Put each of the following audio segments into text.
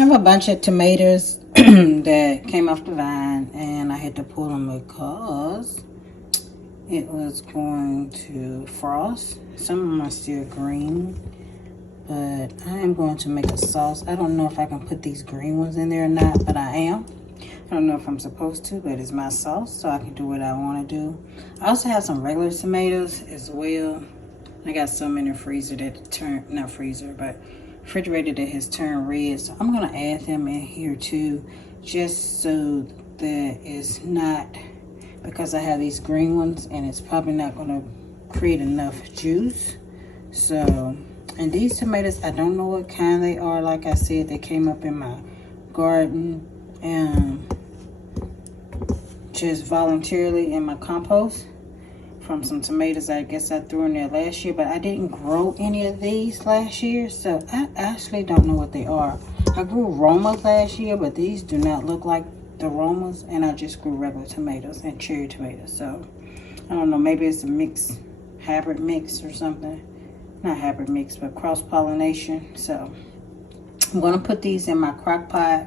I have a bunch of tomatoes that came off the vine, and I had to pull them because it was going to frost. Some of them are still green, but I am going to make a sauce. I don't know if I can put these green ones in there or not, but I am. I don't know if I'm supposed to, but it's my sauce, so I can do what I want to do. I also have some regular tomatoes as well. I got some in the freezer that turned, not freezer, but refrigerator that has turned red. So I'm going to add them in here too, just so that it's not, because I have these green ones and it's probably not going to create enough juice. So, and these tomatoes, I don't know what kind they are. Like I said, they came up in my garden and just voluntarily in my compost from some tomatoes I guess I threw in there last year, but I didn't grow any of these last year, so I actually don't know what they are. I grew Romas last year, but these do not look like the Romas, and I just grew regular tomatoes and cherry tomatoes. So I don't know, maybe it's a mix, hybrid mix or something. Not hybrid mix, but cross-pollination. So I'm gonna put these in my crock pot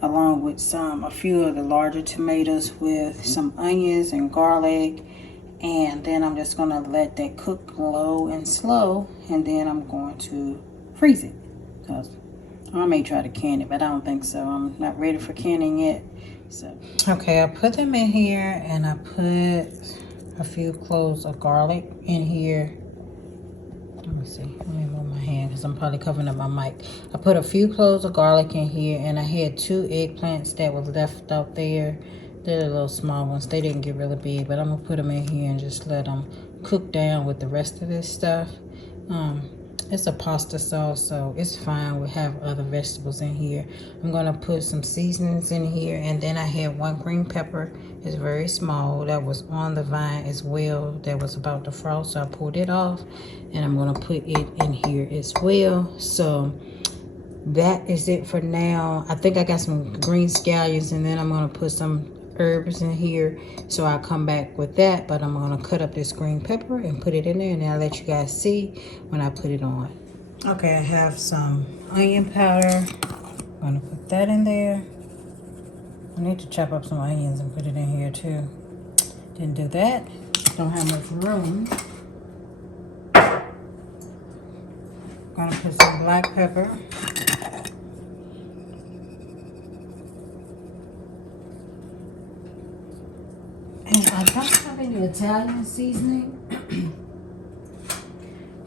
along with a few of the larger tomatoes with some onions and garlic, and then I'm just gonna let that cook low and slow, and then I'm going to freeze it, because I may try to can it, but I don't think so. I'm not ready for canning yet. So okay, I put them in here, and I put a few cloves of garlic in here. Let me see. Let me move my hand because I'm probably covering up my mic. I put a few cloves of garlic in here, and I had 2 eggplants that were left out there. They're the little small ones. They didn't get really big, but I'm going to put them in here and just let them cook down with the rest of this stuff. It's a pasta sauce, so it's fine. We have other vegetables in here. I'm going to put some seasonings in here, and then I had 1 green pepper. It's very small. That was on the vine as well. That was about to frost, so I pulled it off, and I'm going to put it in here as well. So that is it for now. I think I got some green scallions, and then I'm going to put some herbs in here, so I'll come back with that. But I'm going to cut up this green pepper and put it in there, and then I'll let you guys see when I put it on. Okay, I have some onion powder. I'm going to put that in there. I need to chop up some onions and put it in here too. Didn't do that. Don't have much room. I'm gonna put some black pepper. And I don't have any Italian seasoning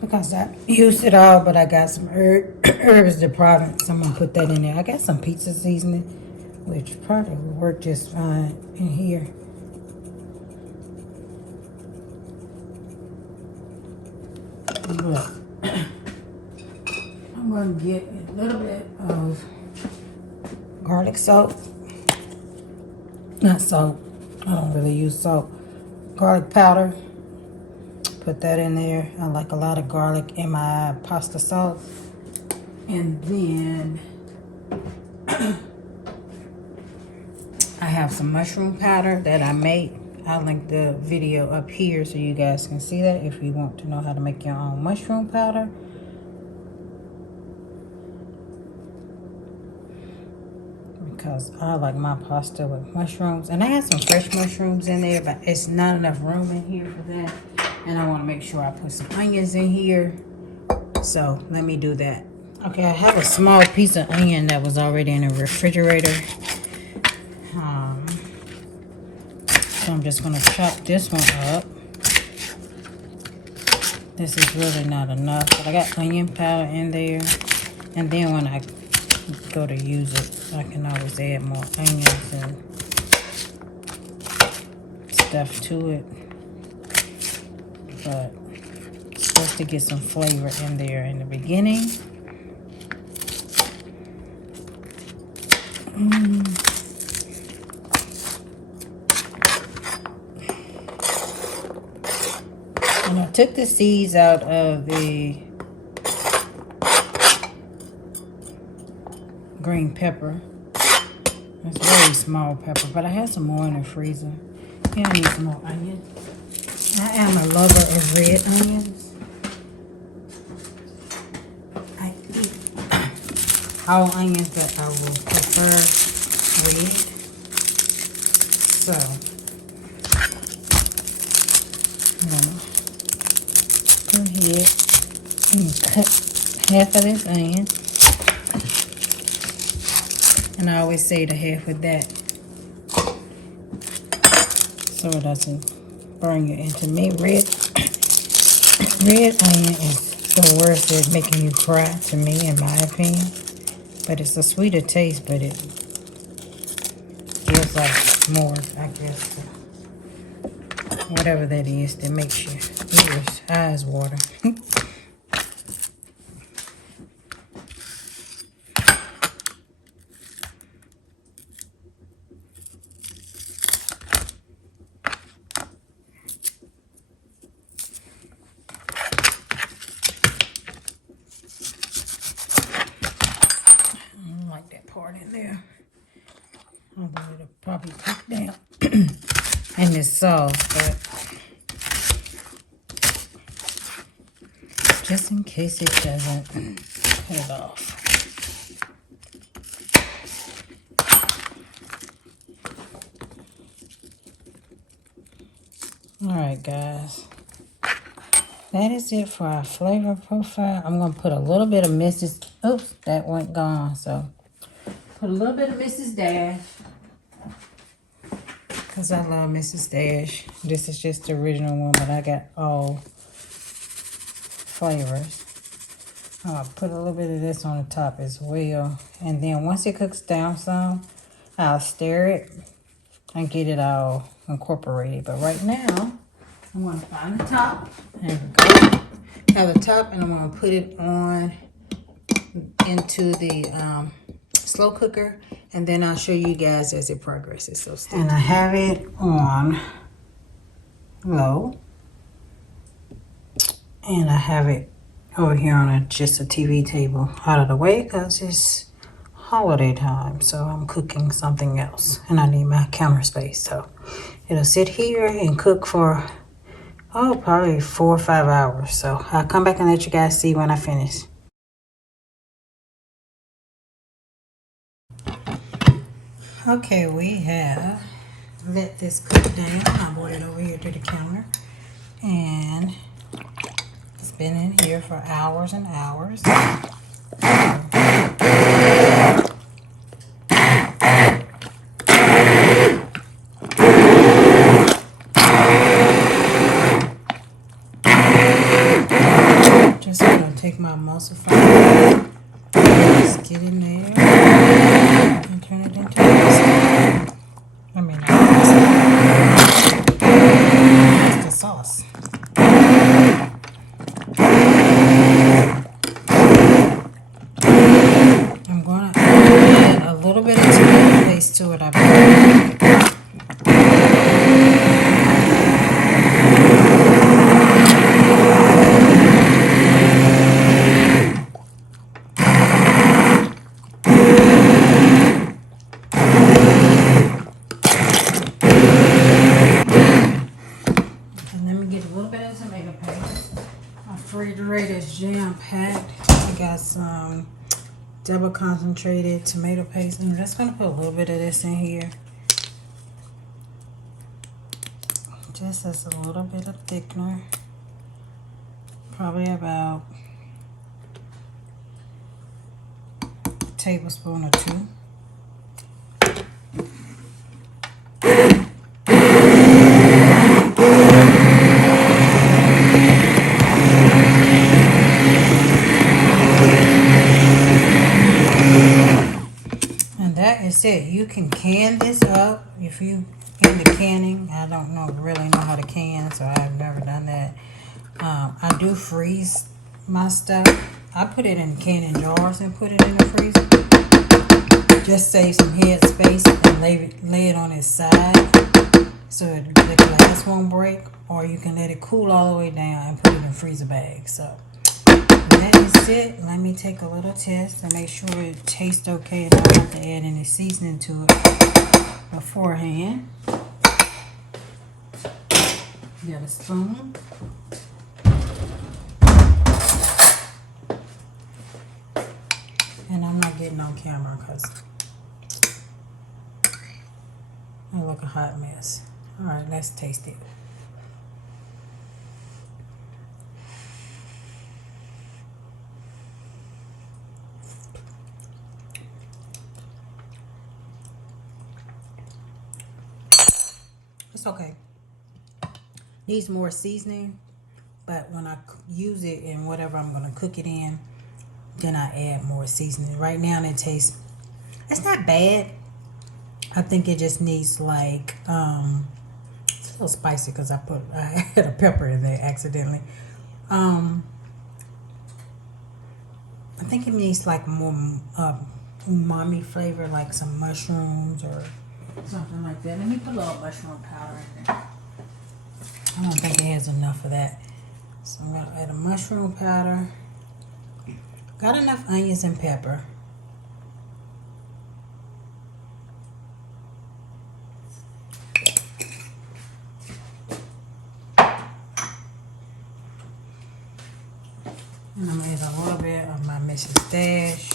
because I used it all, but I got some herbs de Provence. So I'm gonna put that in there. I got some pizza seasoning, which probably will work just fine in here. Look. I'm going to get a little bit of garlic salt. Not salt. I don't really use salt. Garlic powder. Put that in there. I like a lot of garlic in my pasta sauce. And then I have some mushroom powder that I made. I'll link the video up here so you guys can see that if you want to know how to make your own mushroom powder. Because I like my pasta with mushrooms. And I have some fresh mushrooms in there, but it's not enough room in here for that. And I want to make sure I put some onions in here. So let me do that. Okay, I have a small piece of onion that was already in the refrigerator. So I'm just going to chop this one up. This is really not enough, but I got onion powder in there. And then when I go to use it, I can always add more onions and stuff to it. But just to get some flavor in there in the beginning. And I took the seeds out of the green pepper. It's very small pepper, but I have some more in the freezer. Yeah, I need some more onion. I am a lover of red onions. I eat all onions, but I will prefer red. So I'm gonna go ahead and cut half of this onion. And I always say the half with that, so it doesn't burn you. And to me, red onion is the worst at making you cry, to me, in my opinion. But it's a sweeter taste, but it feels like more, I guess. Whatever that is that makes your eyes water. In there, although it'll probably cook down in this sauce, but just in case it doesn't, cut it off. All right, guys, that is it for our flavor profile. I'm gonna put a little bit of Mrs. Oops, that went gone. So put a little bit of Mrs. Dash, because I love Mrs. Dash. This is just the original one, but I got all flavors. I'll put a little bit of this on the top as well. And then once it cooks down some, I'll stir it and get it all incorporated. But right now, I'm going to find the top. There we go. Have the top, and I'm going to put it on into the slow cooker, and then I'll show you guys as it progresses. So stay tuned. And I have it on low, and I have it over here on just a TV table out of the way because it's holiday time, so I'm cooking something else and I need my counter space. So it'll sit here and cook for probably 4 or 5 hours. So I'll come back and let you guys see when I finish. Okay, we have let this cook down. I brought it over here to the counter, and it's been in here for hours and hours. Just gonna take my emulsifier, just get in there and turn it into this. I mean, that's the sauce. I'm gonna add a little bit of tomato paste to it. Refrigerator's jam-packed. I got some double concentrated tomato paste, and I'm just going to put a little bit of this in here, just as a little bit of thickener, probably about a tablespoon or 2. That's it. You can can this up if you into canning. I don't really know how to can, so I've never done that. I do freeze my stuff. I put it in canning jars and put it in the freezer. Just save some head space and lay it on its side so the glass won't break. Or you can let it cool all the way down and put it in freezer bags. So that is it. Let me take a little test to make sure it tastes okay and I don't have to add any seasoning to it beforehand. Got a spoon. And I'm not getting eating on camera because I look a hot mess. All right, let's taste it. It's okay. Needs more seasoning, but when I use it in whatever I'm gonna cook it in, then I add more seasoning. Right now it tastes, it's not bad. I think it just needs like it's a little spicy because I had a pepper in there accidentally. I think it needs like more umami flavor, like some mushrooms or something like that. Let me put a little mushroom powder in there. I don't think it has enough of that. So I'm gonna add a mushroom powder. Got enough onions and pepper. And I'm gonna add a little bit of my Mrs. Dash.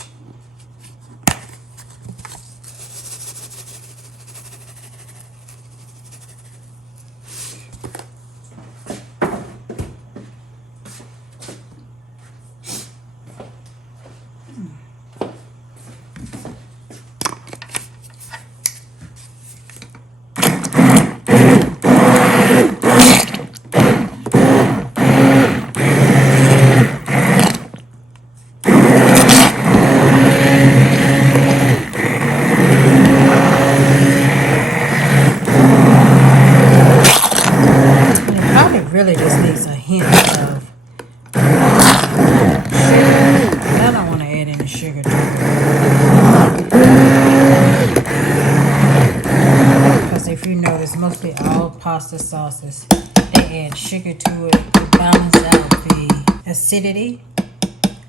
Really just needs a hint of sugar. I don't want to add any sugar to it. Because if you notice, mostly all pasta sauces, they add sugar to it to balance out the acidity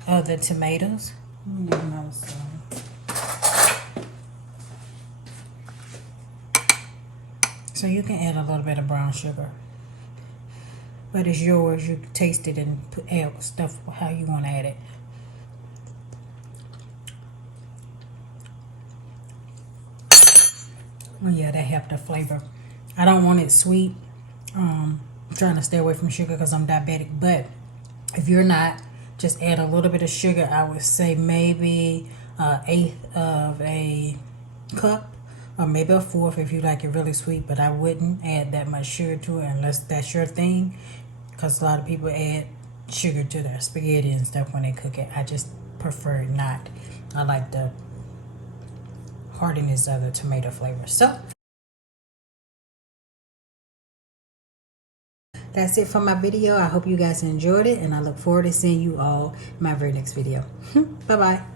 of the tomatoes. Let me get another spoon. So you can add a little bit of brown sugar. But it's yours. You taste it and add stuff how you want to add it. Well, yeah, that helped the flavor. I don't want it sweet. I'm trying to stay away from sugar because I'm diabetic. But if you're not, just add a little bit of sugar. I would say maybe 1/8 of a cup. Or maybe a 1/4 if you like it really sweet. But I wouldn't add that much sugar to it unless that's your thing. Because a lot of people add sugar to their spaghetti and stuff when they cook it. I just prefer not. I like the hardiness of the tomato flavor. So that's it for my video. I hope you guys enjoyed it. And I look forward to seeing you all in my very next video. Bye-bye.